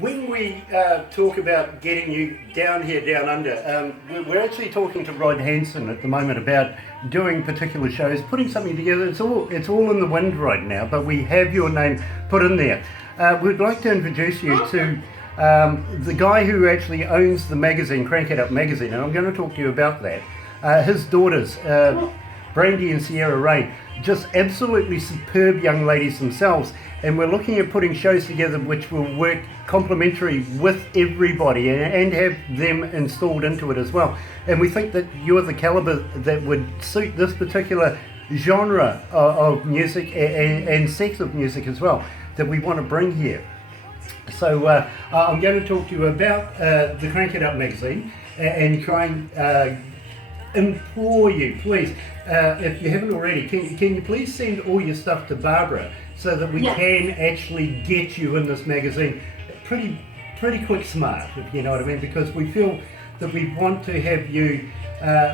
When we talk about getting you down here, down under, we're actually talking to Rod Hansen at the moment about doing particular shows, putting something together. It's all in the wind right now, but we have your name put in there. We'd like to introduce you to the guy who actually owns the magazine, Crank It Up magazine, and I'm going to talk to you about that. His daughters, Brandy and Sierra Ray, just absolutely superb young ladies themselves, and we're looking at putting shows together which will work complementary with everybody and have them installed into it as well. And we think that you're the caliber that would suit this particular genre of music and sex of music as well that we want to bring here. So I'm going to talk to you about the Crank It Up magazine and try and implore you, please, if you haven't already, can you please send all your stuff to Barbara so that we can actually get you in this magazine pretty quick smart, if you know what I mean, because we feel that we want to have you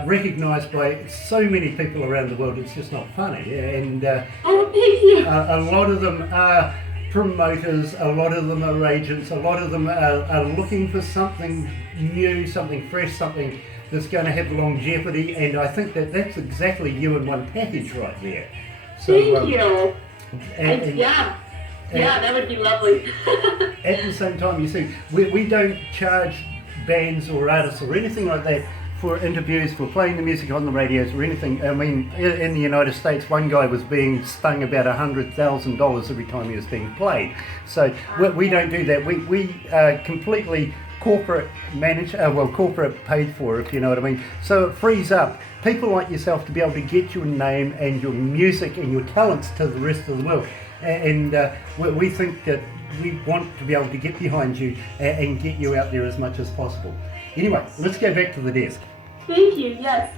recognised by so many people around the world. It's just not funny, and thank you. a lot of them are promoters, a lot of them are agents, a lot of them are looking for something new, something fresh, something that's going to have longevity, and I think that that's exactly you in one package right there. So, thank you. Yeah, that would be lovely. At the same time, you see, we don't charge bands or artists or anything like that for interviews, for playing the music on the radios or anything. I mean, in the United States, one guy was being stung about $100,000 every time he was being played. So we don't do that. We completely corporate managed, corporate paid for, if you know what I mean. So it frees up people like yourself to be able to get your name and your music and your talents to the rest of the world. And we think that we want to be able to get behind you and get you out there as much as possible. Anyway, let's go back to the desk. Thank you, yes.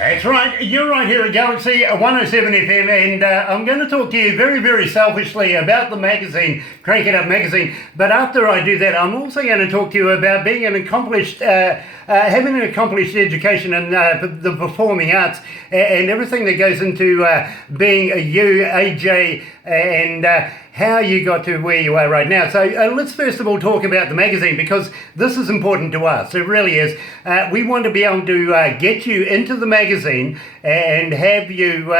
That's right, you're right here at Galaxy 107 FM, and I'm going to talk to you very, very selfishly about the magazine, Crank It Up magazine. But after I do that, I'm also going to talk to you about being an accomplished, having an accomplished education in the performing arts and everything that goes into being a AJ, and how you got to where you are right now. So let's first of all talk about the magazine, because this is important to us. It really is. We want to be able to get you into the magazine and have you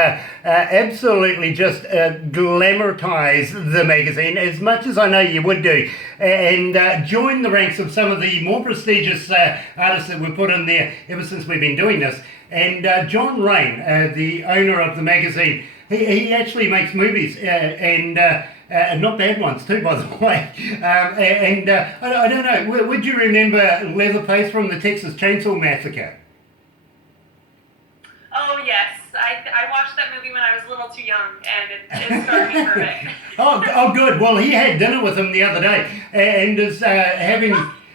absolutely just glamorize the magazine as much as I know you would do, and join the ranks of some of the more prestigious artists that we've put in there ever since we've been doing this. And John Rain, the owner of the magazine, he actually makes movies, and not bad ones too, by the way. I don't know, would you remember Leatherface from the Texas Chainsaw Massacre? Oh yes, I watched that movie when I was a little too young, and it scarred me for a bit. Oh, good. Well, he had dinner with him the other day, and is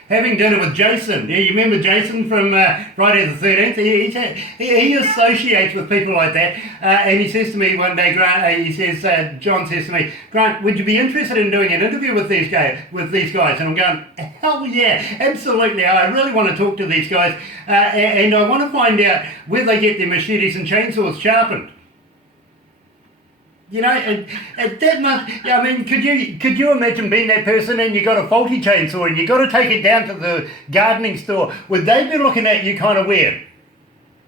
having dinner with Jason. Yeah, you remember Jason from Friday the 13th? He associates with people like that, and he says to me one day, Grant, John says to me, Grant, would you be interested in doing an interview with these guys? And I'm going, hell yeah, absolutely. I really want to talk to these guys, and I want to find out where they get their machetes and chainsaws sharpened. You know, and that must, I mean, could you imagine being that person and you got a faulty chainsaw and you got to take it down to the gardening store? Would they be looking at you kind of weird?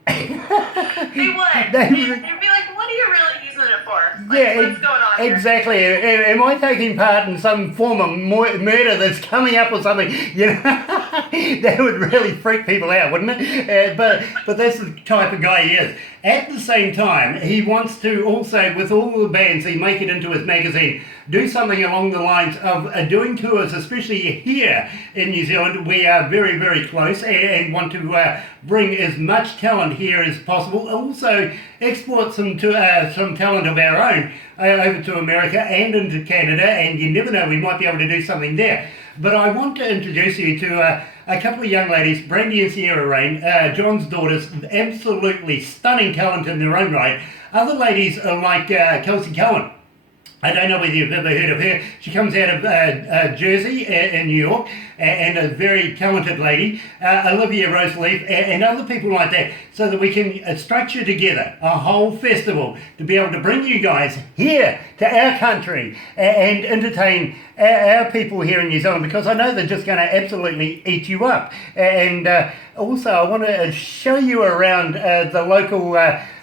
They would. They'd be like, what are you really using it for? Like, what's going on here? Exactly. Am I taking part in some form of murder that's coming up or something? You know? That would really freak people out, wouldn't it? But that's the type of guy he is. At the same time, he wants to also, with all the bands, he make it into his magazine, do something along the lines of doing tours, especially here in New Zealand. We are very, very close and want to bring as much talent here as possible. Also, export some talent of our own over to America and into Canada, and you never know, we might be able to do something there. But I want to introduce you to a couple of young ladies, Brandy and Sierra Rain, John's daughters, absolutely stunning talent in their own right. Other ladies are like Kelsey Cohen. I don't know whether you've ever heard of her. She comes out of Jersey in New York, and a very talented lady, Olivia Roseleaf, and other people like that, so that we can structure together a whole festival to be able to bring you guys here to our country and entertain our people here in New Zealand, because I know they're just going to absolutely eat you up. And also I want to show you around the local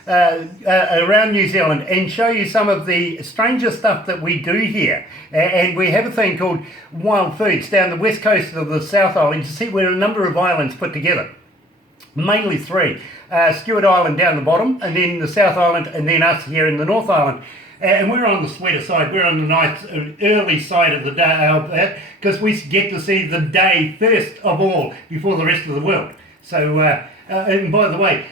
around New Zealand and show you some of the stranger stuff that we do here. And we have a thing called Wild Foods down the west coast of the South Island. You see, we're a number of islands put together, mainly three. Stewart Island down the bottom, and then the South Island, and then us here in the North Island. And we're on the sweater side, we're on the nice early side of the day, because we get to see the day first of all before the rest of the world. So, and by the way,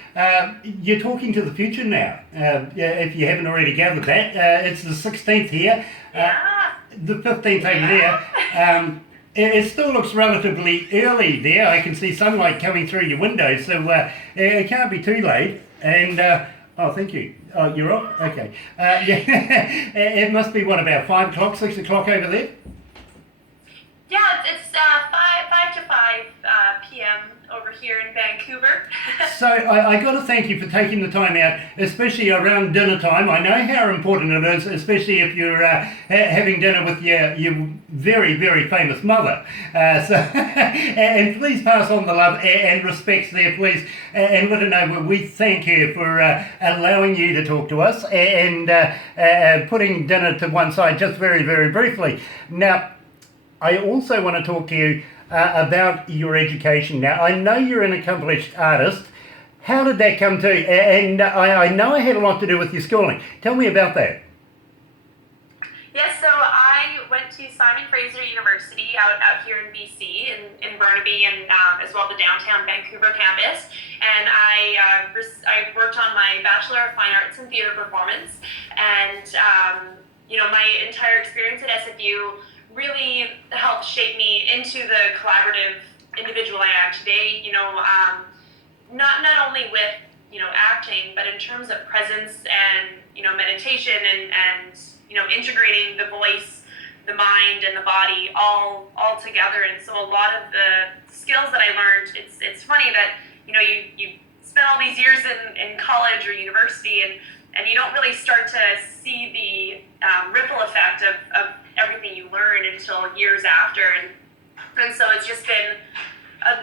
you're talking to the future now, if you haven't already gathered that. It's the 16th here, the 15th over there. It still looks relatively early there. I can see sunlight coming through your windows, so it can't be too late. And, oh, thank you. Oh, you're off? Okay. Yeah, it must be, what, about 5 o'clock, 6 o'clock over there? Yeah, it's 5 to 5 p.m. over here in Vancouver. So I got to thank you for taking the time out, especially around dinner time. I know how important it is, especially if you're having dinner with your very, very famous mother. And please pass on the love and respects there, please, and let her know we thank her for allowing you to talk to us and putting dinner to one side just very, very briefly. Now, I also want to talk to you about your education. Now, I know you're an accomplished artist. How did that come to? And I know it had a lot to do with your schooling. Tell me about that. Yes, so I went to Simon Fraser University out here in BC, in Burnaby, and as well the downtown Vancouver campus. And I worked on my Bachelor of Fine Arts in Theatre Performance. And, my entire experience at SFU really helped shape me into the collaborative individual I am today, not only with, acting, but in terms of presence and, meditation and integrating the voice, the mind, and the body all together. And so a lot of the skills that I learned, it's funny that, you spend all these years in college or university and you don't really start to see the ripple effect of everything you learn until years after. And so it's just been,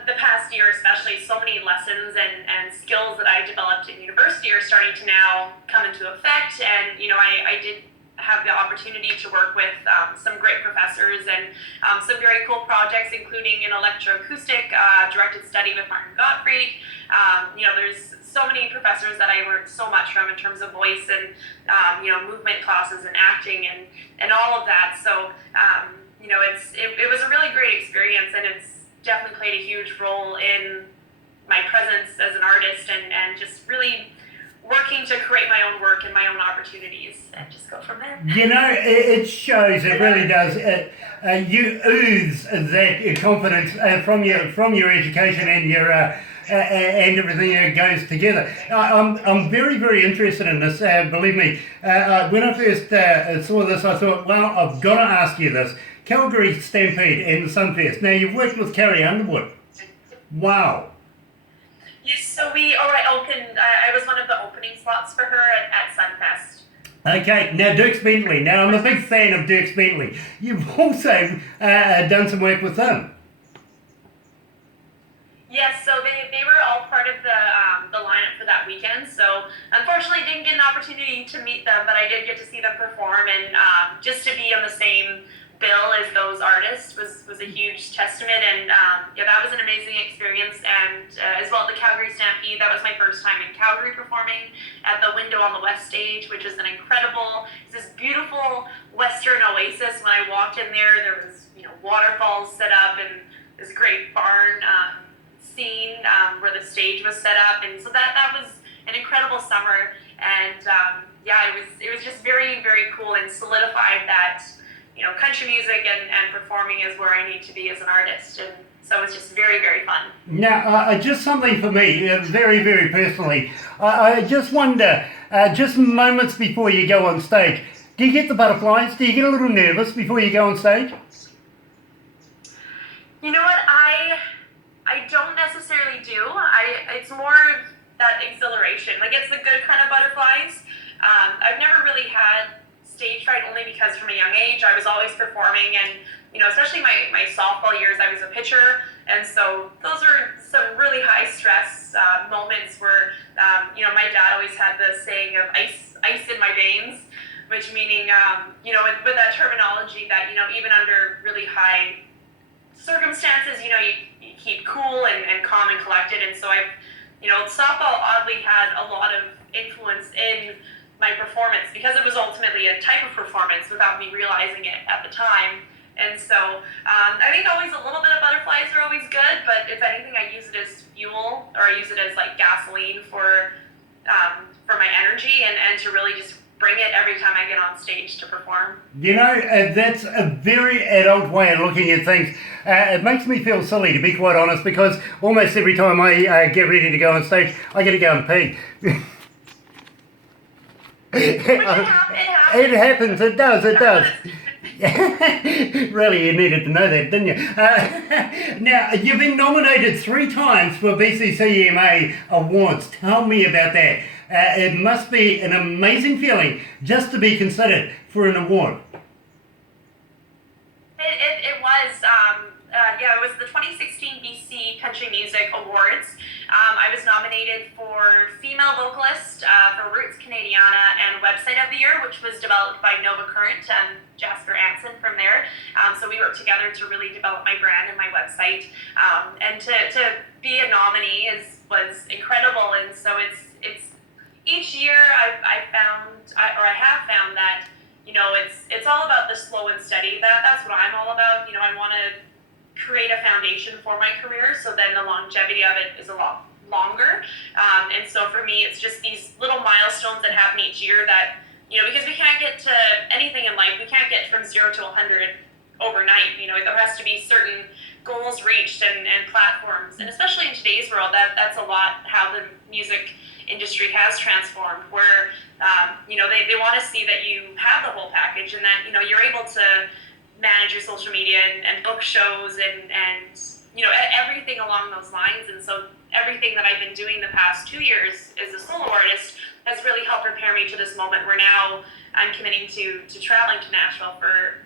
the past year especially, so many lessons and skills that I developed in university are starting to now come into effect. And, I did have the opportunity to work with some great professors and some very cool projects, including an electroacoustic directed study with Martin Gottfried. There's so many professors that I learned so much from in terms of voice and, movement classes and acting and all of that. So, it was a really great experience, and it's definitely played a huge role in my presence as an artist and just really working to create my own work and my own opportunities and just go from there. It shows, it really does. You ooze that confidence from your education and your and everything that goes together. I'm very, very interested in this. Believe me, when I first saw this, I thought, well, I've got to ask you this. Calgary Stampede and the Sunfest. Now, you've worked with Carrie Underwood. Wow. Yes, so we opened, I was one of the opening slots for her at Sunfest. Okay, now Dirks Bentley. Now, I'm a big fan of Dirks Bentley. You've also done some work with them. Yes, so they were all part of the lineup for that weekend. So unfortunately, didn't get an opportunity to meet them, but I did get to see them perform and just to be on the same bill as those artists was a huge testament, and that was an amazing experience. And as well at the Calgary Stampede, that was my first time in Calgary performing at the Window on the West stage, which is it's this beautiful Western oasis. When I walked in there was waterfalls set up and this great barn scene where the stage was set up, and so that was an incredible summer. And it was just very, very cool, and solidified that country music and performing is where I need to be as an artist. And so it was just very, very fun. Now, just something for me, very, very personally. I just wonder, just moments before you go on stage, do you get the butterflies? Do you get a little nervous before you go on stage? You know what? I don't necessarily do. It's more of that exhilaration. Like, it's the good kind of butterflies. I've never really had stage fright, only because from a young age I was always performing, and especially my softball years, I was a pitcher, and so those are some really high stress moments where my dad always had the saying of ice in my veins, which meaning with that terminology that even under really high circumstances, you keep cool and calm and collected. And so softball oddly had a lot of influence in my performance, because it was ultimately a type of performance without me realizing it at the time. And so I think always a little bit of butterflies are always good, but if anything, I use it as fuel, or I use it as like gasoline for my energy, and to really just bring it every time I get on stage to perform. That's a very adult way of looking at things. It makes me feel silly, to be quite honest, because almost every time I get ready to go on stage, I got to go and pee. It happens. It does. Really, you needed to know that, didn't you? Now, you've been nominated 3 times for BCCMA awards. Tell me about that. It must be an amazing feeling just to be considered for an award. It was. It was the 2016 BC Country Music Awards. I was nominated for Female Vocalist for Roots Canadiana and Website of the Year, which was developed by Nova Current and Jasper Anson from there. So we worked together to really develop my brand and my website. And to be a nominee was incredible. And so it's each year I have found that it's all about the slow and steady. That's what I'm all about. I want to create a foundation for my career, so then the longevity of it is a lot longer. And so for me, it's just these little milestones that happen each year that, because we can't get to anything in life, we can't get from 0 to 100 overnight. There has to be certain goals reached and platforms. And especially in today's world, that's a lot how the music industry has transformed, where, they want to see that you have the whole package, and that, you're able to manage your social media and book shows and everything along those lines. And so everything that I've been doing the past 2 years as a solo artist has really helped prepare me to this moment where now I'm committing to traveling to Nashville for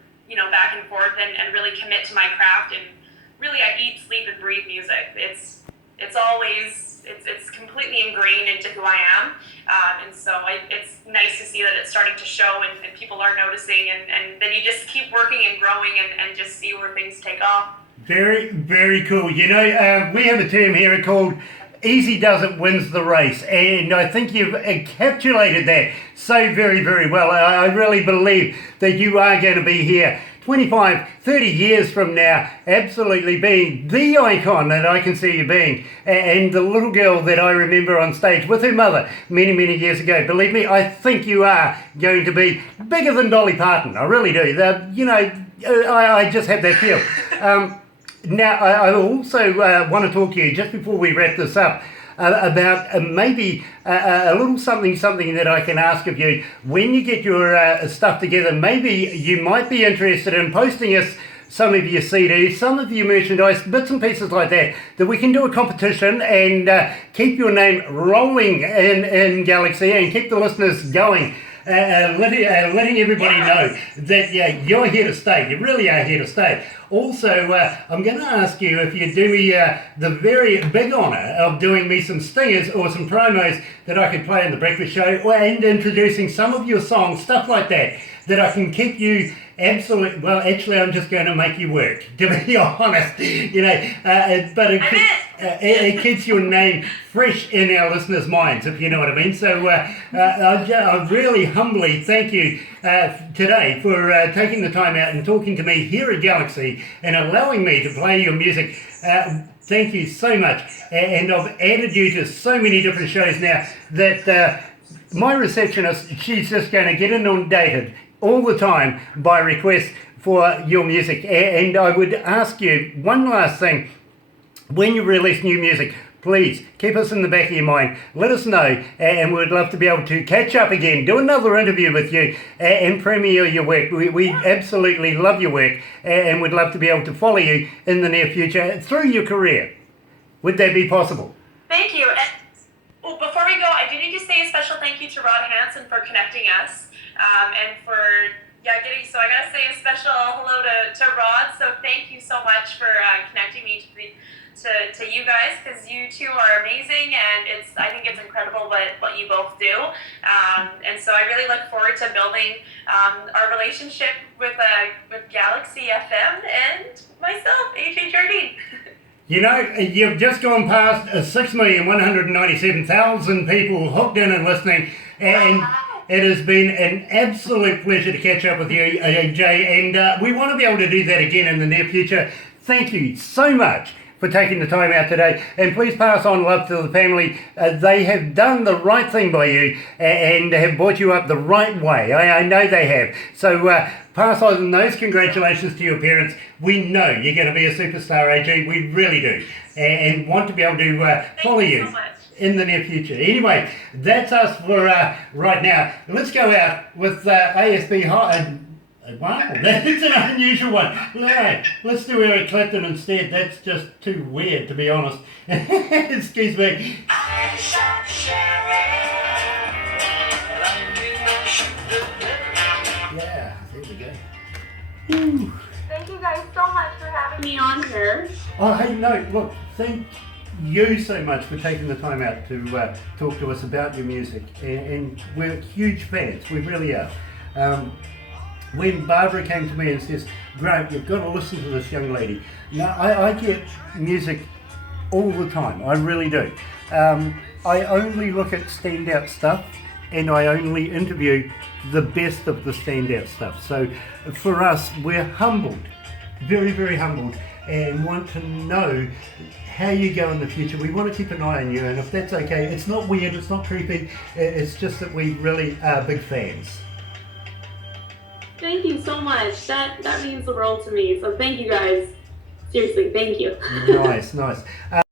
back and forth, and really commit to my craft. And really, I eat, sleep, and breathe music. It's completely ingrained into who I am, and so it's nice to see that it's starting to show, and people are noticing, and then you just keep working and growing and just see where things take off. Very, very cool. We have a term here called easy does it wins the race, and I think you've encapsulated that so very, very well. I really believe that you are going to be here 25, 30 years from now, absolutely being the icon that I can see you being, and the little girl that I remember on stage with her mother many, many years ago. Believe me, I think you are going to be bigger than Dolly Parton. I really do. I just have that feel. Now, I also want to talk to you, just before we wrap this up, about maybe a little something that I can ask of you. When you get your stuff together, maybe you might be interested in posting us some of your CDs, some of your merchandise, bits and pieces like that we can do a competition and keep your name rolling in Galaxy and keep the listeners going. Letting everybody know that you're here to stay. You really are here to stay. Also, I'm going to ask you if you do me the very big honour of doing me some stingers or some promos that I could play on The Breakfast Show, and introducing some of your songs, stuff like that I can keep you Absolutely. Well, actually, I'm just going to make you work, to be honest. You know, but it keeps your name fresh in our listeners' minds, if you know what I mean. So I really humbly thank you today for taking the time out and talking to me here at Galaxy and allowing me to play your music. Thank you so much. And I've added you to so many different shows now that my receptionist, she's just going to get inundated all the time by requests for your music. And I would ask you one last thing. When you release new music, please keep us in the back of your mind. Let us know, and we'd love to be able to catch up again, do another interview with you, and premiere your work. We absolutely love your work, and would love to be able to follow you in the near future through your career. Would that be possible? Thank you. And before we go, I do need to say a special thank you to Rod Hansen for connecting us, and for getting. So I gotta say a special hello to Rod. So thank you so much for connecting me to you guys, because you two are amazing, and I think it's incredible what you both do. And so I really look forward to building our relationship with Galaxy FM and myself, Ajaye Jardine. You know, you've just gone past 6,197,000 people hooked in and listening, and it has been an absolute pleasure to catch up with you, Ajaye, and we want to be able to do that again in the near future. Thank you so much for taking the time out today, and please pass on love to the family. They have done the right thing by you and have brought you up the right way. I know they have. So pass on those congratulations to your parents. We know you're going to be a superstar, AJ. We really do, and want to be able to follow you so in the near future. Anyway, that's us for right now. Let's go out with ASB High. Wow, that's an unusual one. Right, let's do Eric Clapton instead. That's just too weird, to be honest. Excuse me. Yeah, there we go. Whew. Thank you guys so much for having me on here. Oh, hey, no, look, thank you so much for taking the time out to talk to us about your music. And we're huge fans, we really are. When Barbara came to me and says, Grant, you've got to listen to this young lady. Now, I get music all the time, I really do. I only look at standout stuff, and I only interview the best of the standout stuff. So for us, we're humbled, very, very humbled, and want to know how you go in the future. We want to keep an eye on you, and if that's okay, it's not weird, it's not creepy, it's just that we really are big fans. Thank you so much. That means the world to me. So thank you guys. Seriously, thank you. Nice.